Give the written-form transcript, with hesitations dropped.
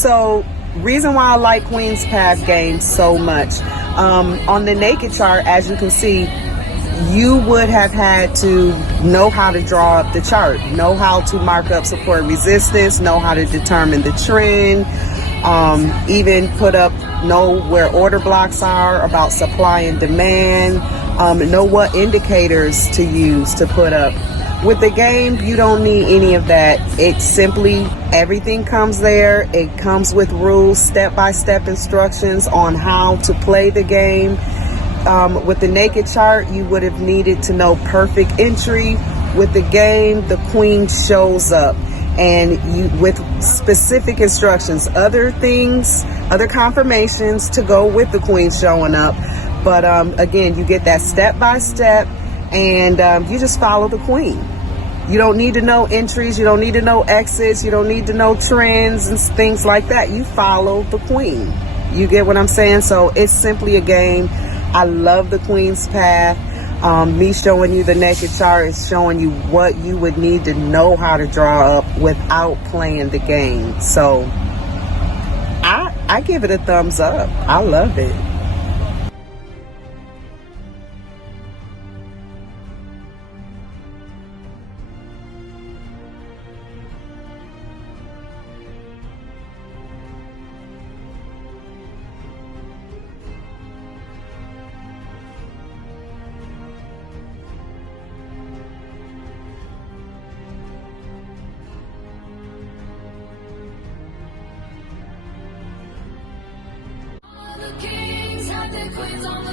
So, reason why I like Queen's Path games so much, on the naked chart, as you can see, you would have had to know how to draw up the chart, know how to mark up support resistance, know how to determine the trend, even know where order blocks are, about supply and demand, know what indicators to use to put up. With the game, you don't need any of that. It's simply, everything comes there. It comes with rules, step-by-step instructions on how to play the game. With the naked chart, you would have needed to know perfect entry. With the game, the queen shows up, and you, with specific instructions, other confirmations to go with the queen showing up. But again, you get that step by step, and you just follow the queen. You don't need to know entries, you don't need to know exits, you don't need to know trends and things like that. You follow the queen. You get what I'm saying? So it's simply a game. I love the Queen's Path. Me showing you the naked chart is showing you what you would need to know how to draw up without playing the game. So I give it a thumbs up. I love it. Kings had their queens on the